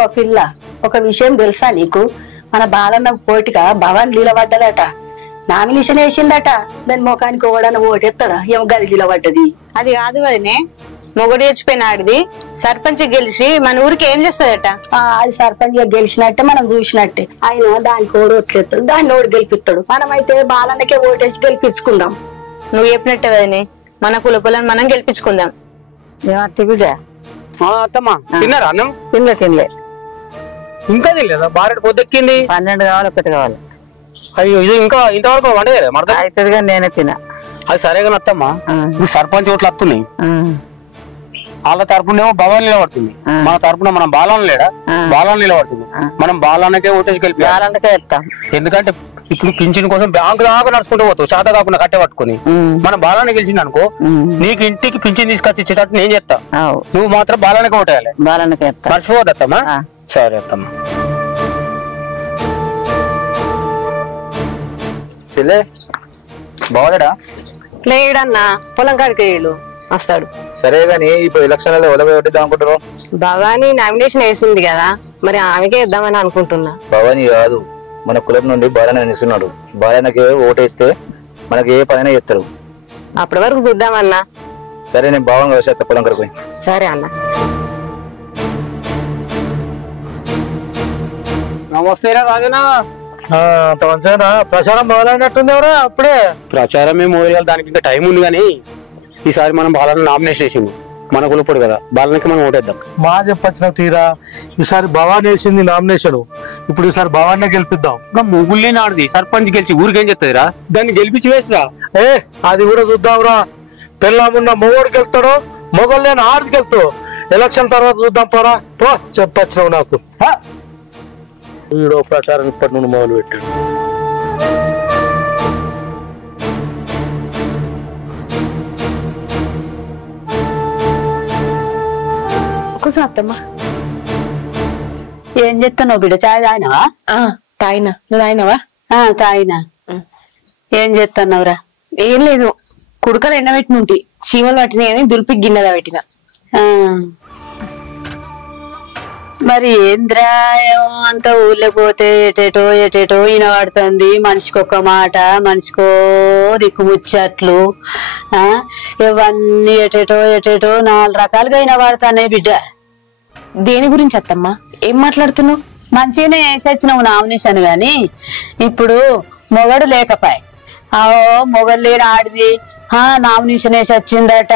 ఓ పిల్ల, ఒక విషయం తెలుసా నీకు? మన బాలన్న పోటీగా భవాన్ నిలబడ్డదట, నామినేషన్ వేసిందట. దాని ముఖానికి ఓడన ఓటెత్తడా? ఏమో గది నిలబడ్డది. అది కాదు వదినే, మొగుడు చచ్చిపోయినాడిది సర్పంచ్ గెలిచి మన ఊరికి ఏం చేస్తుందట? అది సర్పంచ్ గా గెలిచినట్టే మనం చూసినట్టే. ఆయన దానికి ఓడి ఓట్లేస్తాడు, దాన్ని ఓడి గెలిపిస్తాడు. మనమైతే బాలన్నకే ఓటేసి గెలిపించుకుందాం. నువ్వు చెప్పినట్టే వదినే, మన కులపులను మనం గెలిపించుకుందాం. ఏమట్టి బిడ్డ? అత్తమ్మా తిన్నారా అన్నం? తినలే. ఇంకా తినలేదా? బారెడు పొద్దెక్కింది. 12 కావాలి, 1 కావాలి. అయ్యో, ఇది ఇంకా ఇంతవరకు వంట చేయలేదు మరద? అవుతుంది కానీ నేనే తినా. అది సరేగా అత్తమ్మా, నువ్వు సర్పంచ్ ఓట్లు వస్తున్నాయి. వాళ్ళ తరపునేమో భవాన్ నిలబడుతుంది, మన తరపున మనం బాలాన్ని లేడా, బాలాన్ని నిలబడుతుంది. మనం బాలాన్నకే ఓటేసి గెలిపి బాలన్నకే ఇస్తాం. ఎందుకంటే ఇప్పుడు పింఛన్ కోసం బ్యాంకు దాకా నడుచుకుంటూ పోతావు, శాత కాకుండా కట్టే పట్టుకుని. మనం బాలాన్ని గెలిచింది అనుకో, నీకు ఇంటికి పింఛన్ తీసుకొచ్చి ఇచ్చేటట్టు నేను చెప్తా. నువ్వు మాత్రం బాలానికి ఓటేయాలి. బాలన్నకే మర్చిపోవద్దు అత్తమ్మా. సరే అత్తమ్మా. చెల్లె బావాడా? లేడన్నా, పొలం కాడికి వీళ్ళు వస్తాడు. సరే గాని ఇప్పుడు ఎలక్షన్లలో ఎవరు ఓటిద్దాం అనుకుంటారు? భవానీ నామినేషన్ వేసింది కదా, మరి ఆమెకే ఇద్దామని అనుకుంటున్నా. భవానీ కాదు, మన కులం నుండి బాలన్న నిలుస్తున్నాడు. బాలన్నకి ఓటేస్తే మనకి ఏ పైన చేస్తారు. అప్పటి వరకు చూద్దామన్నా. సరే, నేను భావం కలిసి పొలం కరకు. సరే అన్న. నమస్తేరా రాజనా. ప్రచారం మొదలైనట్టుంది ఎవరా? అప్పుడే ప్రచారమే మొదలు, దానికి ఇంకా టైం ఉంది. కానీ ఈసారి మనం బాలన్న నామినేషన్ వేసింది, మన కులపడు కదా, బాలన్నకి మనం ఓటేద్దాం. మా చెప్పొచ్చిన తీరా ఈసారి భవాన్ వేసింది నామినేషన్. ఇప్పుడు ఈసారి భవాన్నే గెలిపిద్దాం. ఇంకా ముగ్గులే నాడుది, సర్పంచ్ గెలిచి ఊరికేం చెప్తాదిరా? దాన్ని గెలిపించి వేసిరా. అది కూడా చూద్దాంరా. పెళ్ళామున్న మొగోడికి వెళ్తాడు, మొగలు లేని ఆడికి వెళ్తావు. ఎలక్షన్ తర్వాత చూద్దాం. పోరా చెప్పొచ్చినావు నాకు. వీడో ప్రచారం ఇప్పటి నుండి మొదలు పెట్టాడు. కూర్చో అత్తమ్మా. ఏం చెప్తున్నావు బిడ్డ? చాయ్ తాగినావా? తాగినా. నువ్వు తాగినావా? తాగినా. ఏం చేస్తున్నావురా? ఏం లేదు, కుడుకలు ఎండబెట్టినుంటి, చీమలు పట్టినాయి అని దులిపి గిన్నెలా పెట్టిన. మరి ఏంద్రాయం అంత ఊళ్ళో పోతే ఎటేటో వినబడుతుంది. మనిషికొక మాట, మనిషికో దిక్కుముచ్చట్లు. ఇవన్నీ ఎటేటో 4 రకాలుగా వినబడుతున్నాయి బిడ్డ. దేని గురించి అత్తమ్మా? ఏం మాట్లాడుతున్నావు? మంచిగానే వేసొచ్చినావు నామినేషన్ గాని, ఇప్పుడు మొగడు లేకపాయ. మొగడు లేని ఆడిది నామినేషన్ వేసి వచ్చిందట,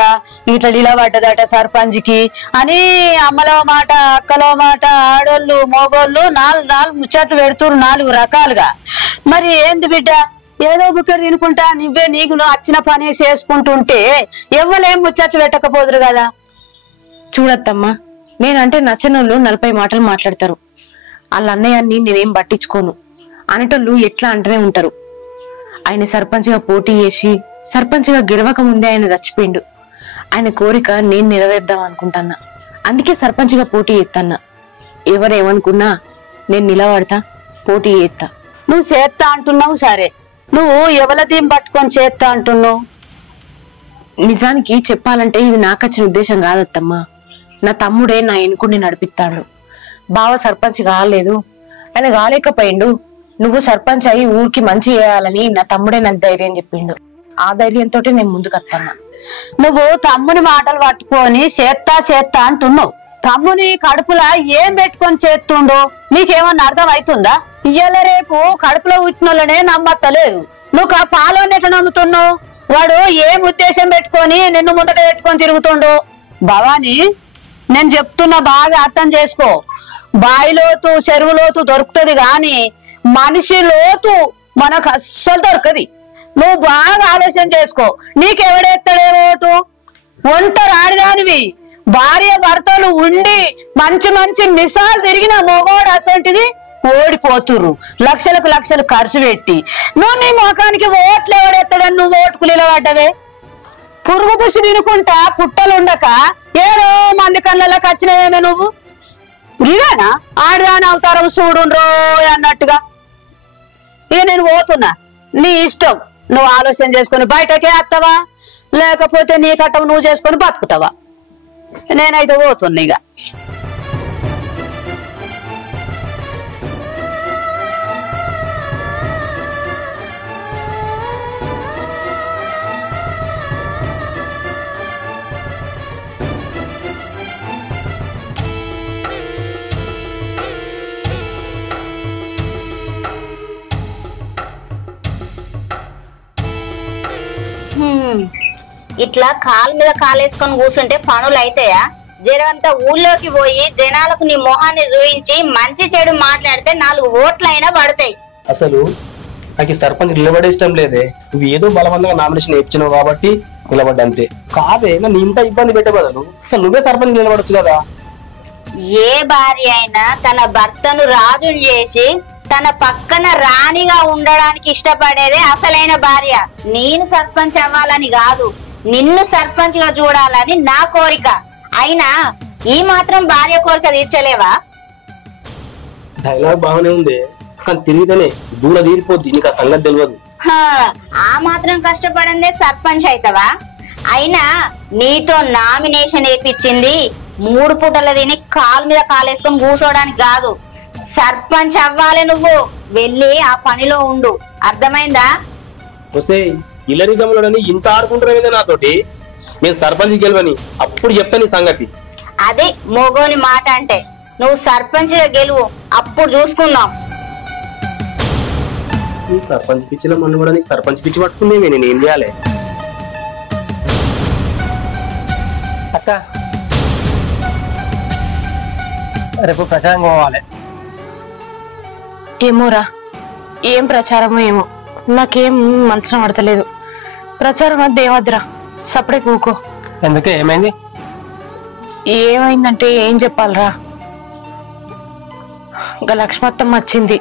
ఇట్లా నిలబడ్డదట సర్పంచ్కి అని అమ్మలో మాట, అక్కలో మాట, ఆడోళ్ళు మొగోళ్ళు 4 ముచ్చట్లు పెడుతురు 4 రకాలుగా. మరి ఏంది బిడ్డ? ఏదో బుక్కడు తినుకుంటా నువ్వే నీకు వచ్చిన పని చేసుకుంటుంటే ఎవ్వలేం ముచ్చట్లు పెట్టకపోదురు కదా. చూడత్తమ్మా, నేనంటే నచ్చనోళ్ళు 40 మాటలు మాట్లాడతారు. వాళ్ళ అన్నయ్యాన్ని నేనేం పట్టించుకోను. అనేటోళ్ళు ఎట్లా అంటూనే ఉంటారు. ఆయన సర్పంచ్ గా పోటీ చేసి సర్పంచ్ గా గెలవక ముందే ఆయన చచ్చిపోయిండు. ఆయన కోరిక నేను నెరవేర్దాం అనుకుంటాన్నా, అందుకే సర్పంచ్ గా పోటీ చేస్తాన్నా. ఎవరేమనుకున్నా నేను నిలబడతా, పోటీ చేస్తా. నువ్వు చేస్తా అంటున్నావు సరే, నువ్వు ఎవలదీం పట్టుకొని చేస్తా అంటున్నావు? నిజానికి చెప్పాలంటే ఇది నాకొచ్చిన ఉద్దేశం కాదత్తమ్మా. నా తమ్ముడే నా ఎన్నుకుని నడిపిస్తాడు. బావ సర్పంచ్ కాలేదు, ఆయన కాలేకపోయిండు. నువ్వు సర్పంచ్ అయ్యి ఊరికి మంచి చేయాలని నా తమ్ముడే నాకు ధైర్యం చెప్పిండు. ఆ ధైర్యంతో నేను ముందుకు వస్తాను. నువ్వు తమ్ముని మాటలు పట్టుకొని చేస్తా అంటున్నావు. తమ్ముని కడుపులా ఏం పెట్టుకొని చేస్తుండో నీకేమన్నా అర్థం అవుతుందా? ఇయ్యాల రేపు కడుపులో పుట్టినోళ్ళనే నమ్మత్తలేదు. నువ్వు పాలోని ఎట్లా నమ్ముతున్నావు? వాడు ఏం ఉద్దేశం పెట్టుకొని నిన్ను ముందట పెట్టుకొని తిరుగుతుండు? భవానీ, నేను చెప్తున్నా, బాగా అర్థం చేసుకో. బాయిలోతు చెరువులోతు దొరుకుతుంది గాని మనిషి లోతు మనకు అస్సలు దొరకది. నువ్వు బాగా ఆలోచన చేసుకో. నీకెవడెత్తాడే ఓటు? ఒంటరి ఆడిదానివి, భార్య భర్తలు ఉండి మంచి మిసాలు తిరిగిన మొగోడు అసొంటిది ఓడిపోతుర్రు. లక్షలు ఖర్చు పెట్టి నువ్వు నీ ముఖానికి ఓట్లు ఎవడెత్తాడని నువ్వు ఓటుకు నిలబడ్డవే. పురుగు పుసి తినుకుంటా పుట్టలుండక ఏదో మంది కళ్ళకి వచ్చినాయేమే నువ్వు? ఇదేనా ఆడదాని అవతారం చూడుండ్రో అన్నట్టుగా. ఇక నేను పోతున్నా, నీ ఇష్టం. నువ్వు ఆలోచన చేసుకుని బయటకే వస్తావా, లేకపోతే నీ కట్టం నువ్వు చేసుకొని బతుకుతావా? నేనైతే పోతున్నా ఇక. ఇట్లా కాలు మీద కాలేసుకొని కూర్చుంటే పనులు అయితాయా? జరంతా ఊళ్ళోకి పోయి జనాలకు నీ మొహాన్ని చూయించి మంచి చెడు మాట్లాడితే 4 ఓట్లైనా పడతాయి. అసలు నాకు సర్పంచ్ నిలబడే ఇష్టం లేదే. నువ్వు ఏదో బలవంతంగా నామినేషన్ ఇచ్చినావు కాబట్టి నిలబడ్డంతే. కాదే నన్ను ఇంత ఇబ్బంది పెట్టే బదులు అసలు నువ్వే సర్పంచ్ నిలబడొచ్చు కదా. ఏ భార్య అయినా తన భర్తను రాజుని చేసి తన పక్కన రాణిగా ఉండడానికి ఇష్టపడేదే అసలైన భార్య. నేను సర్పంచ్ అవ్వాలని కాదు, నిన్ను సర్పంచ్ గా చూడాలని నా కోరిక. అయినా ఈ మాత్రం భార్య కోరిక తీర్చలేవా? డైలాగ్ బాగానే ఉంది కానీ తిరిగితేనే దూర తీరిపోద్ది. నీకు ఆ సంగతి తెలియదు. ఆ మాత్రం కష్టపడందే సర్పంచ్ అవుతావా? అయినా నీతో నామినేషన్ వేయించింది 3 పూటల తిని కాలు మీద కాలేసుకొని కూర్చోడానికి కాదు, సర్పంచ్ అవ్వాలి. నువ్వు వెళ్ళి ఆ పనిలో ఉండు, అర్థమైందా? వస్తే ఇల్లరిజంలోని ఇంత ఆడుకుంటారు నాతోటి. నేను సర్పంచ్ గెలవని అప్పుడు చెప్తా నీ సంగతి. అది మోగోని మాట అంటే. నువ్వు సర్పంచ్ గా గెలువు, అప్పుడు చూసుకుందాం. నీ సర్పంచ్ పిచ్చిలో మన కూడా నీకు సర్పంచ్ పిచ్చి పట్టుకుందేమే. నేను ఏం చేయాలి అక్క? రేపు ప్రచారం పోవాలి. ఏమోరా, ఏం ప్రచారమో ఏమో, నాకేం మనసున పడతలేదు. ప్రచారం అది దేవద్రా, సపడే కూకో. ఎందుకే ఏమైంది? ఏమైందంటే ఏం చెప్పాలరా, ఇంకా లక్ష్మత్తమ్మ వచ్చింది.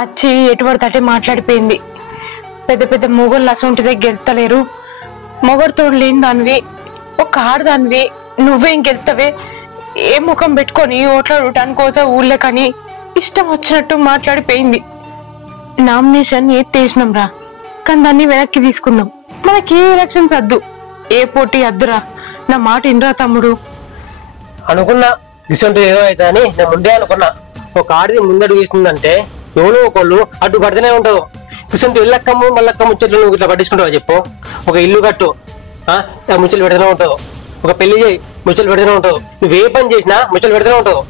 వచ్చి ఎటువంటి తట్టే మాట్లాడిపోయింది. పెద్ద పెద్ద మొగోళ్ళు అసొంటిదే గెలుతలేరు, మొగడు తోడు లేని దానివి, ఒక ఆడదానివి, నువ్వేం గెలుతావే, ఏ ముఖం పెట్టుకొని ఓట్లాడటానికి పోతా ఊళ్ళే కానీ ఇష్టం వచ్చినట్టు మాట్లాడిపోయింది. నామినేషన్ ఎత్తేసినాం రా, కానీ దాన్ని వెనక్కి తీసుకుందాం. మనకి ఏ ఎలక్షన్స్ వద్దు, ఏ పోటీ వద్దురా. నా మాట ఇన్రా తమ్ముడు. అనుకున్నా ఇసంటూ ఏదో అయితే అని నేను ముందే అనుకున్నా. ఒక ఆడిది ముందడుగు వేసిందంటే ఎవరో ఒకళ్ళు అడ్డు పడితేనే ఉంటావు. ఇసంటూ ఇల్లక్కమ్ము మల్లక్కమ్మ ముచ్చట్లు నువ్వు ఇట్లా పట్టించుకుంటావు చెప్పు. ఒక ఇల్లు కట్టు, ముచ్చలు పెడుతూనే ఉంటావు. ఒక పెళ్లి చేయి, ముచ్చలు పెడుతూనే ఉంటావు. నువ్వు ఏ పని చేసినా ముచ్చలు పెడుతూనే ఉంటావు.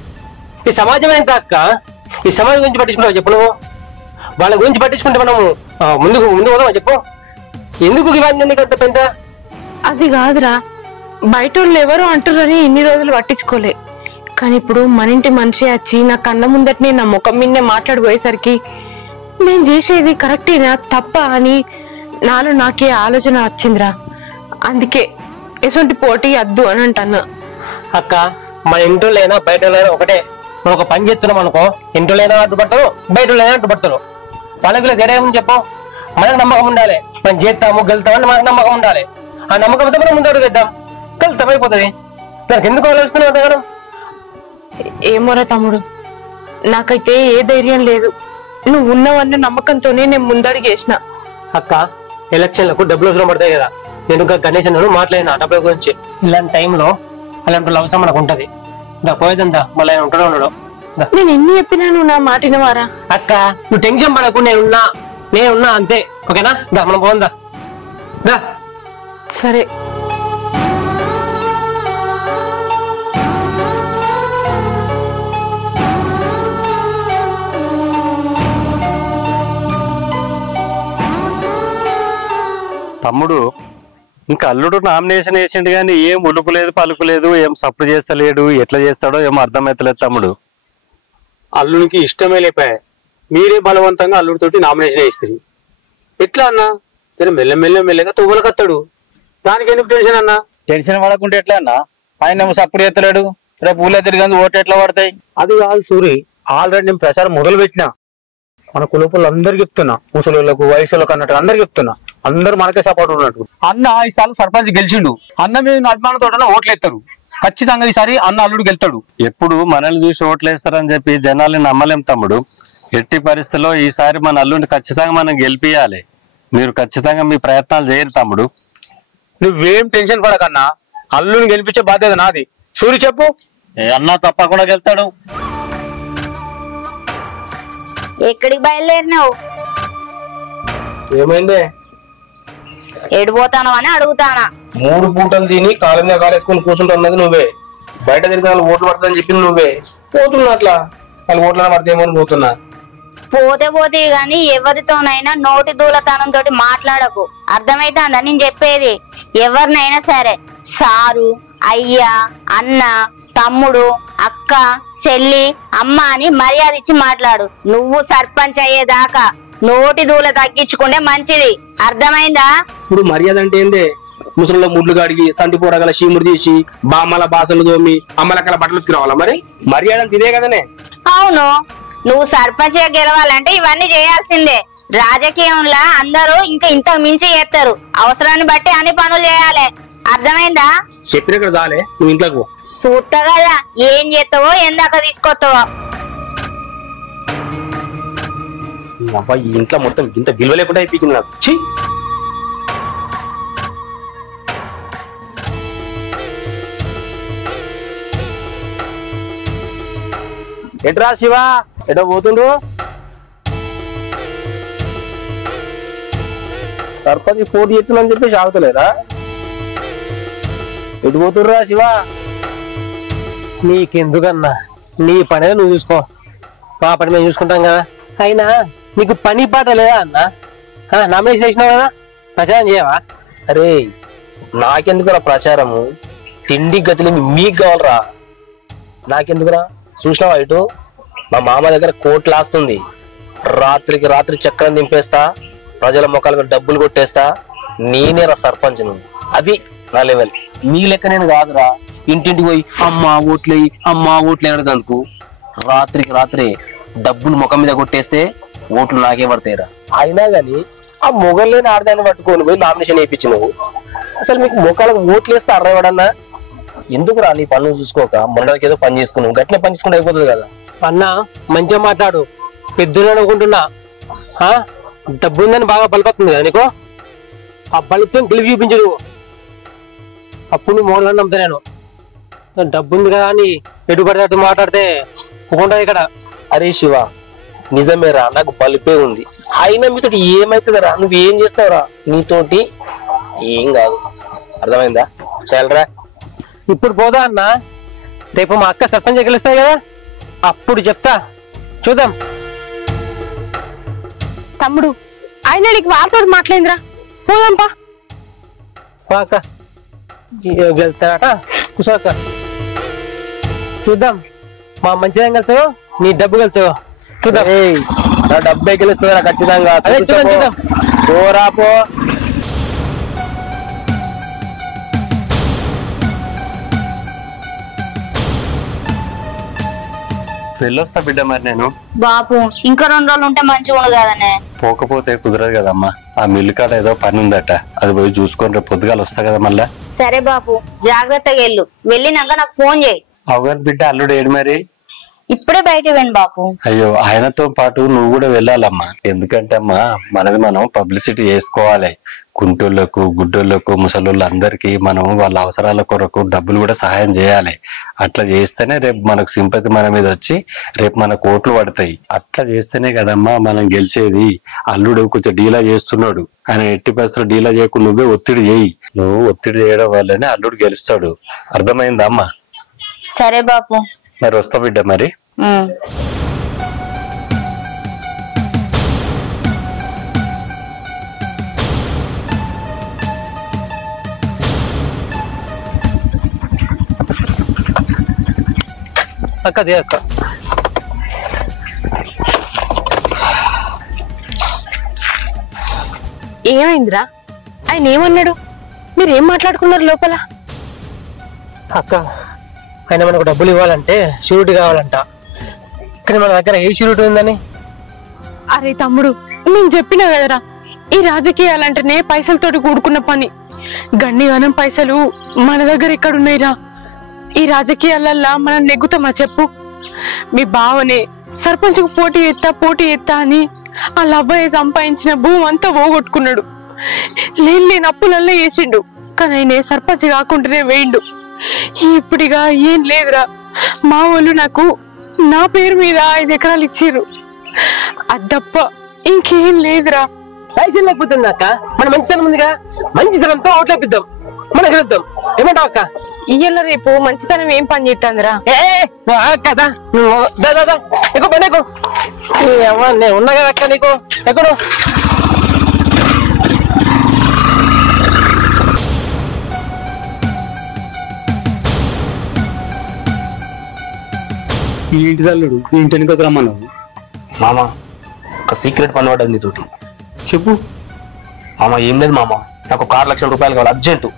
ఈ సమాజం ఎంత అక్క? ఈ సమాజం గురించి పట్టించుకుంటావు చెప్పు. నువ్వు వాళ్ళ గురించి పట్టించుకుంటే మనము ముందుకు పోదామా చెప్పు. ఎందుకు ఇవన్నీ నీకు అంత పెద్ద? అది కాదురా, బయట వాళ్ళు ఎవరో అంటున్నారని ఇన్ని రోజులు పట్టించుకోలే. కానీ ఇప్పుడు మన ఇంటి మనిషి వచ్చి నా కళ్ళ ముందటనే నా ముఖం మీదనే మాట్లాడిపోయేసరికి నేను చేసేది కరెక్టేనా తప్ప అని నాలో నాకే ఆలోచన వచ్చిందిరా. అందుకే ఎటువంటి పోటీ వద్దు అని అంటున్నా. అక్క మన ఇంట్లో బయట ఒకటే. మనం ఒక పని చేస్తున్నాం అనుకో, ఇంట్లో అడ్డుపడతారు, బయట అడ్డుపడతారు. వాళ్ళకి తేడా ఏమని చెప్పు. మనకు నమ్మకం ఉండాలి, మనం చేస్తాము గెలుతామని మనకు నమ్మకం ఉండాలి. ఆ నమ్మకంతో మనం ముందు అడుగు వేద్దాం, గెలుతాం అయిపోతుంది. దానికి ఎందుకు ఆలోచిస్తున్నావు అంతగానం? ఏమోరా తమ్ముడు, నాకైతే ఏ ధైర్యం లేదు. నువ్వు ఉన్నవన్న నమ్మకంతోనే నేను ముందడిగేసిన. అక్క ఎలక్షన్లకు డబ్బులు అవసరం పడతాయి కదా. నేను ఇంకా గణేష్ మాట్లాడినా డబ్బుల గురించి. ఇలాంటి టైంలో అలాంటి అవసరం మనకు ఉంటది. పోయేదంతా మళ్ళీ ఆయన ఉంటూనే ఉన్నాడు. నేను ఎన్ని చెప్పినా నువ్వు నా మాటినవారా? అక్క నువ్వు టెన్షన్ పడకు, నేనున్నా అంతే. ఓకేనా? మనం పోందా. సరే. తమ్ముడు ఇంకా అల్లుడు నామినేషన్ వేసిండు కానీ ఏం ఉలుపు లేదు పలుకు లేదు, ఏం సప్పుడు చేస్తలేడు. ఎట్లా చేస్తాడో ఏమో అర్థమైతలేదు తమ్ముడు. అల్లునికి ఇష్టమే లేపాయ, మీరే బలవంతంగా అల్లుడితోటి నామినేషన్ వేస్తుంది. ఎట్లా అన్నా? మెల్లగా తువ్వలకత్తాడు. దానికి ఎందుకు టెన్షన్ అన్నా? టెన్షన్ పడకుంటే ఎట్లా అన్నా? ఆయన సప్పుడు చేస్తలేడు, రేపు ఊళ్ళో తిరిగి ఓట్లు ఎట్లా పడతాయి? అది కాదు సూరి, ఆల్రెడీ నేను ప్రచారం మొదలు పెట్టినా. మన కులపులు అందరికి చెప్తున్నా, ముసలిళ్ళకు వయసులకు అన్నట్టు అందరికి చెప్తున్నా. అందరూ మనకే సపోర్ట్ ఉన్నట్టు. అన్న ఈసారి సర్పంచ్ గెలిచిండు, అన్న మీద అభిమానంతో ఓట్లు ఎత్తారు. ఖచ్చితంగా ఈసారి అన్న అల్లుడు గెలుతాడు. ఎప్పుడు మనల్ని చూసి ఓట్లేస్తారని చెప్పి జనాల్ని నమ్మలేం తమ్ముడు. ఎట్టి పరిస్థితుల్లో ఈసారి మన అల్లుడిని ఖచ్చితంగా మనం గెలిపియాలి. మీరు ఖచ్చితంగా మీ ప్రయత్నాలు చేయరు తమ్ముడు. నువ్వేం టెన్షన్ పడకన్నా, అల్లుడిని గెలిపించే బాధ్యత నాది. సూరి చెప్పు. అన్న తప్పకుండా గెలుతాడు. ఎక్కడికి బయలుదేరినావు? ఏమైందే? ఎడిపోతాను అని అడుగుతానా? 3 పూటలు తిని కాళ్ళ మీద కాలేసుకొని కూర్చుంటున్నది నువ్వే. బయట తిరిగి వాళ్ళు ఓట్లు పడతాదని చెప్పింది నువ్వే. పోతున్నా అట్లా, వాళ్ళు ఓట్లను పడితేమో అని పోతున్నా. పోతే గాని ఎవరితోనైనా నోటి దూలతనం తోటి మాట్లాడకు, అర్థమైతుందా నేను చెప్పేది? ఎవరినైనా సరే సారు, అయ్యా, అన్న, తమ్ముడు, అక్క, చెల్లి, అమ్మ అని మర్యాద ఇచ్చి మాట్లాడు. నువ్వు సర్పంచ్ అయ్యేదాకా నోటి దూల తగ్గించుకుంటే మంచిది. అర్థమైందా? ఇప్పుడు మర్యాద అంటే ఏందే? ముసలిలో ముడ్లు కడిగి సంటి పూరగల చీమురు తీసి బామ్మల బాసలు తోమి అమ్మలకల బట్టలు తిరవాలా? మరి మర్యాద అంటే ఇదే కదనే. అవును, నువ్వు సర్పంచ్ గా గెలవాలంటే ఇవన్నీ చేయాల్సిందే. రాజకీయంలో అందరూ ఇంకా ఇంతకు మించి చేస్తారు. అవసరాన్ని బట్టి అన్ని పనులు చేయాలి. అర్థమైందా? చెప్పినక్కడ చాలే, నువ్వు ఇంట్లోకి చూస్తా కదా ఏం చేస్తావో ఎందాక తీసుకొస్తావో. అబ్బాయి ఈ ఇంట్లో మొత్తం ఇంత విలువ లేకుండా అయిపోయింది నాకు. ఛీ! ఎట్రా శివ, ఎటో పోతుండు? సర్పంచ్ పోటీ ఎత్తుందని చెప్పేసి ఆగుతలేదా? ఎటు పోతుండ్రా శివ? నీకెందుకన్నా, నీ పని నువ్వు చూసుకో, మా పని మేము చూసుకుంటాం కదా. అయినా నీకు పని పాట లేదా అన్న? నామినేషన్ వేసినావు కదా, ప్రచారం చేయవా? అరే నాకెందుకురా ప్రచారము? తిండి గతిని మీకు కావాలరా, నాకెందుకురా? చూసినావా ఇటు మా మామ దగ్గర కోట్లు ఆస్తుంది. రాత్రికి రాత్రి చక్రం దింపేస్తా, ప్రజల మొక్కలకు డబ్బులు కొట్టేస్తా. నేనేరా సర్పంచ్ను. అది నా లెవెల్. మీ లెక్క నేను కాదురా, ఇంటింటికి పోయి అమ్మా ఓట్లేయి అమ్మా ఓట్లే అడగందుకు. రాత్రికి రాత్రి డబ్బులు ముఖం మీద కొట్టేస్తే ఓట్లు నాకే పడతాయిరా. అయినా గాని ఆ మొగల్లేని ఆడదాన్ని పట్టుకొని పోయి నామినేషన్ వేయించి నువ్వు అసలు మీకు మొక్కలకు ఓట్లు వేస్తే అర్రవాడన్నా? ఎందుకురా నీ పనులు చూసుకోక మొన్నటికి ఏదో పని చేసుకున్నావు, గట్లే పని చేసుకుంటే అయిపోతుంది కదా. అన్న మంచిగా మాట్లాడు, పెద్దలు అనుకుంటున్నా. డబ్బు ఉందని బాగా బలపడుతుంది కదా నీకు. ఆ బలితో గెలిపి చూపించు, అప్పుడు నువ్వు మోడల్ నమ్ముతా. నేను డబ్బు ఉంది కదా అని ఎటు పడితే అటు మాట్లాడితే ఒక్కుంటది ఇక్కడ. అరే శివ నిజమేరా, నాకు బలిపే ఉంది. అయినా మీతో ఏమైతుందిరా? నువ్వేం చేస్తావురా? నీతోటి ఏం కాదు, అర్థమైందా? చాలరా. ఇప్పుడు పోదా అన్న, రేపు మా అక్క సర్పంచ్ గెలుస్తాయి కదా, అప్పుడు చెప్తా, చూద్దాం. తమ్ముడు ఆయన నీకు వారితో మాట్లాడిందిరా, పోదాంపా. అక్క గెలుస్తాడట, కూర్చో అక్క, చూద్దాం. మా మంచిదేం గెలుతావు, నీ డబ్బు గెలుతావు, చూద్దాం. నా డబ్బే గెలుస్తుందిరా ఖచ్చితంగా. చూద్దాం. పోరా పో. వెళ్ళొస్తా బిడ్డ. మరి నేను బాపు ఇంకా 2 రోజులు ఉంటే మంచిగా ఉండదు కదనే. పోకపోతే కుదరదు కదమ్మా. ఆ మిల్లు కాడ ఏదో పని ఉందట, అది పోయి చూసుకొని రేపు పొద్దుగాలు వస్తా కదా మళ్ళా. సరే బాపు, జాగ్రత్తగా వెళ్ళు. వెళ్ళినాక నాకు ఫోన్ చేయి. అవగారు బిడ్డ అల్లుడు ఏడు మరి? ఇప్పుడే బయట వెండి బాపు. అయ్యో ఆయనతో పాటు నువ్వు కూడా వెళ్ళాలమ్మా. ఎందుకంటే అమ్మా మనది మనం పబ్లిసిటీ చేసుకోవాలి. కుంటోళ్లకు, గుడ్డోళ్లకు, ముసలోళ్ళు అందరికీ మనం వాళ్ళ అవసరాల కొరకు డబ్బులు కూడా సహాయం చేయాలి. అట్లా చేస్తేనే రేపు మనకు సింపతి మన మీద వచ్చి రేపు మనకు ఓట్లు పడతాయి. అట్లా చేస్తేనే కదమ్మా మనం గెలిచేది. అల్లుడు కొంచెం డీలా చేస్తున్నాడు, ఆయన ఎట్టి పరిస్థితులు డీలా చేయకుండా నువ్వే ఒత్తిడి చేయి. నువ్వు ఒత్తిడి చేయడం వల్లనే అల్లుడు గెలుస్తాడు. అర్థమైందా అమ్మా? సరే బాపు. మరి వస్తా బిడ్డ మరి. అక్కదే అక్క. ఏమైందిరా? ఆయన ఏమన్నాడు? మీరేం మాట్లాడుకున్నారు లోపల? అక్క ఆయన మనకు డబ్బులు ఇవ్వాలంటే షూరిటీ కావాలంట. కానీ మన దగ్గర ఏ షూరిటీ ఉందని? అరే తమ్ముడు, నేను చెప్పినా కదరా, ఈ రాజకీయాలంటేనే పైసలతోటి కూడుకున్న పని. గన్నిగానం పైసలు మన దగ్గర ఎక్కడున్నాయిరా? ఈ రాజకీయాలల్లా మనం నెగ్గుతామా చెప్పు? మీ బావనే సర్పంచ్కు పోటీ ఎత్తా అని ఆ లవ్వయ్య సంపాదించిన భూమి అంతా పోగొట్టుకున్నాడు. లేని అప్పులల్లా వేసిండు, కానీ ఆయన సర్పంచ్ కాకుండానే వేయిండు. ఇప్పుడిగా ఏం లేదురా. మా వాళ్ళు నాకు నా పేరు మీద 5 ఎకరాలు ఇచ్చిర్రు, అద్దప్ప ఇంకేం లేదురా. పైసలు లేకపోతుంది అక్క, మన మంచితనం ఉందిగా, మంచితనంతో ఓట్లేపిద్దాం, మనకు వెళ్తాం. ఏమంటావు అక్క? ఇయ్యాల రేపు మంచితనం ఏం పని చేస్తుందిరా? కదా ఎక్కువ పని ఎక్కువ. నేను ఉన్నా కదా అక్క, నీకు ఎక్కడు ఇంటి తల్లుడు ఇంటి వెనుక రమ్మన్నావు. మామ ఒక సీక్రెట్ పని పడ్డది నీతోటి. చెప్పు. మామ ఏం లేదు మామ, నాకు ఒక 6 లక్షల రూపాయలు కావాలి అర్జెంటు.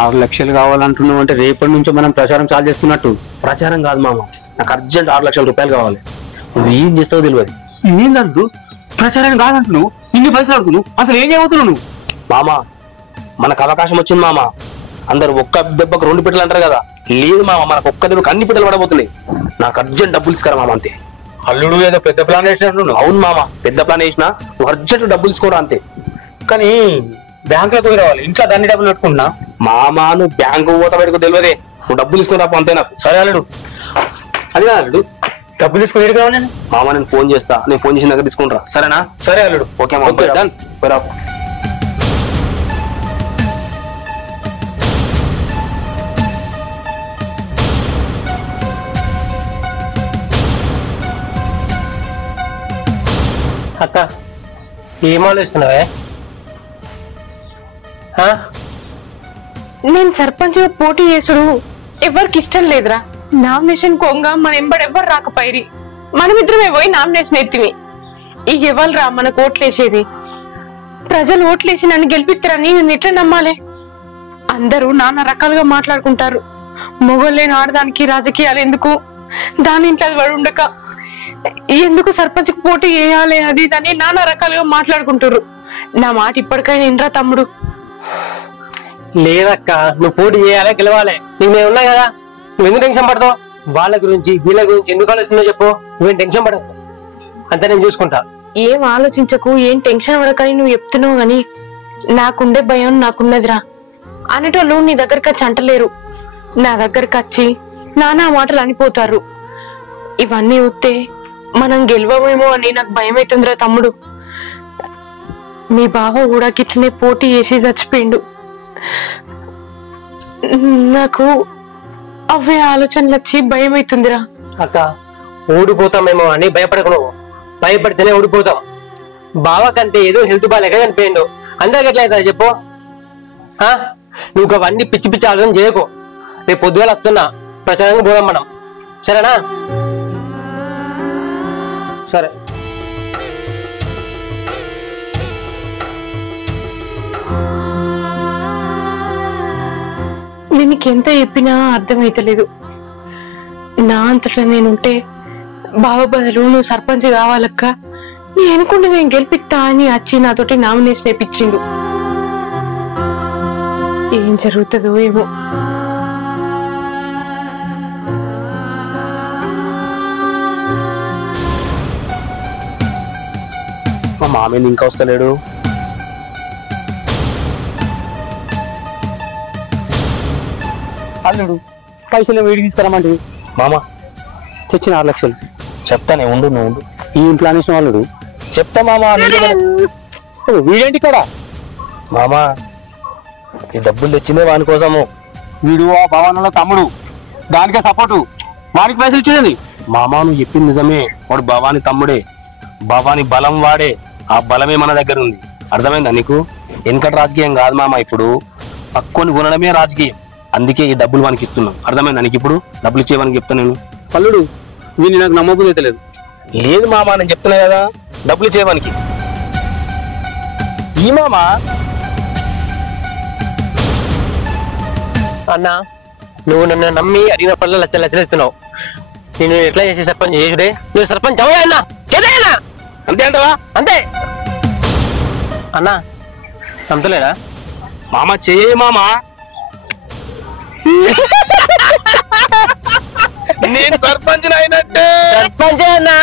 6 లక్షలు కావాలంటున్నావు అంటే రేపటి నుంచి మనం ప్రచారం చాలు చేస్తున్నట్టు. ప్రచారం కాదు మామ, నాకు అర్జెంట్ 6 లక్షల రూపాయలు కావాలి. నువ్వు ఏం చేస్తావో తెలియదు. ఏందంటు ప్రచారం కాదంటున్నావు, ఇన్ని పైసలు అడుగుతున్నావు, అసలు ఏం చేయబోతున్నావు నువ్వు? మామ మనకు అవకాశం వచ్చింది మామ. అందరు ఒక్క దెబ్బకు 2 పిట్టలు అంటారు కదా, లేదు మామ, మనకు ఒక్క దెబ్బకు అన్ని పిట్టలు పడబోతున్నాయి. నాకు అర్జెంట్ డబ్బులు ఇస్తారా మామ అంతే. అల్లుడు ఏదో పెద్ద ప్లాన్ వేసినట్టు. అవును మామ, పెద్ద ప్లాన్ వేసినా నువ్వు అర్జెంట్ డబ్బులు తీసుకోరా అంతే. కానీ బ్యాంకులకు పోయి రావాలి, ఇంట్లో దాన్ని డబ్బులు పెట్టుకుంటున్నా. మామ నువ్వు బ్యాంకు పోతా పెట్టుకో తెలియదే, నువ్వు డబ్బులు తీసుకుని రాపు అంతే నాకు. సరే అల్లుడు. అది కాదు అల్లుడు, డబ్బులు తీసుకుని ఎక్కడికి రావాలి? మామ నేను ఫోన్ చేస్తా, నేను ఫోన్ చేసిన దగ్గర తీసుకుంటా సరేనా? సరే అల్లుడు. ఓకే మామ, డన్. రాపు. అక్క ఏం ఆలోచిస్తున్నావే? నేను సర్పంచ్గా పోటీ చేసుడు ఎవరికి ఇష్టం లేదురా. నామినేషన్ కొంగ మన ఎంబడెవ్వరు రాకపోయిరి, మనమిద్దరమే పోయి నామినేషన్ ఎత్తిమి. ఇక ఎవరురా మనకు ఓట్లేసేది? ప్రజలు ఓట్లేసి నన్ను గెలిపిస్తారని నేను ఎట్లా నమ్మాలి? అందరూ నానా రకాలుగా మాట్లాడుకుంటారు. మొగోళ్ళేని ఆడదానికి రాజకీయాలు ఎందుకు, దాని ఇంట్లో వాడు ఉండక ఎందుకు సర్పంచ్ పోటీ చేయాలి అది దాన్ని నానా రకాలుగా మాట్లాడుకుంటారు. నా మాట ఇప్పటికైనా ఇంద్రా తమ్ముడు. లేదక్క, నువ్వు పోటీ చేయాలి, గెలవాలి, నీకు నేను ఉన్నా కదా. నువ్వు ఎందుకు టెన్షన్ పడతావు? వాళ్ళ గురించి వీళ్ళ గురించి ఎందుకు ఆలోచిస్తుందో చెప్పు. నువ్వేం టెన్షన్ పడకు, అంతే నేను చూసుకుంటా. ఏం ఆలోచించకు, ఏం టెన్షన్ పడకని నువ్వు చెప్తున్నావు గాని నాకుండే భయం నాకున్నదిరా. అనేటోళ్ళు నీ దగ్గరికి వచ్చి అంటలేరు, నా దగ్గరికి వచ్చి నానా మాటలు అనిపోతారు. ఇవన్నీ వస్తే మనం గెలవమేమో అని నాకు భయం అవుతుందిరా తమ్ముడు. మీ బావ కూడా గిట్లనే పోటీ చేసి చచ్చిపోయిండు. నాకు అవే ఆలోచనలు వచ్చి భయం అవుతుందిరా. అక్క ఓడిపోతామేమో అని భయపడకు. నువ్వు భయపడితేనే ఓడిపోతాం. బావ కంటే ఏదో హెల్త్ బాగాలేక చనిపోయిండు, అందరికి ఎట్లా అవుతుంది చెప్పు. నువ్వు అవన్నీ పిచ్చి పిచ్చి ఆలోచన చేయకు. రేపు పొద్దుగాల వస్తున్నా, ప్రచారంగా పోదాం మనం, సరేనా? సరే. నేను ఎంత చెప్పినా అర్థమైతలేదు. నా అంతటా నేనుంటే బావ బదులు నువ్వు సర్పంచ్ కావాలక్క, నేను అనుకుంటే నేను గెలిపిస్తా అని వచ్చి నాతోటి నామినేషన్ వేయించిండు. ఏం జరుగుతుందో ఏమో. మా మామేది ఇంకా వస్తలేడు. అల్లుడు పైసలు వీడికి తీసుకురామంటే మామ తెచ్చిన 6 లక్షలు చెప్తానే, ఉండు నువ్వు ఉండు. ఈ ఇంట్లో అనేసిన వాళ్ళు చెప్తా మామ. వీడేంటి ఇక్కడ? మామ ఈ డబ్బులు తెచ్చిందే వాని కోసము. వీడు ఆ భవనంలో తమ్ముడు, దానికే సపోర్టు, వానికి పైసలు ఇచ్చేది. మామ నువ్వు చెప్పింది నిజమే, వాడు భవాని తమ్ముడే, భవాని బలం వాడే, ఆ బలమే మన దగ్గర ఉంది. అర్థమైందా నీకు? వెనకటి రాజకీయం కాదు మామ, ఇప్పుడు పక్కొని కొనడమే రాజకీయం. అందుకే ఈ డబ్బులు వానికి ఇస్తున్నాం. అర్థమైందా నీకు? ఇప్పుడు డబ్బులు ఇచ్చేవానికి చెప్తా నేను. అల్లుడు వీడిని నాకు నమ్మకం తెలియదు. లేదు మామ, నేను చెప్తున్నా కదా, డబ్బులు ఇచ్చేవానికి. ఈ మామ అన్న, నువ్వు నన్ను నమ్మి అడిగినప్పుడల్లా లచ్చలు లచ్చలు ఇస్తున్నావు. నేను ఎట్లా చేసి సర్పంచ్ చేసుడే? నువ్వు సర్పంచ్ అవే అన్నా, చేదేనా? అంతే అంటవా? అంతే అన్నా, నమ్మలేదా? మామ చెయ్యి మామ. నేను సర్పంచ్ అయినట్టే. సర్పంచ్ అన్నా.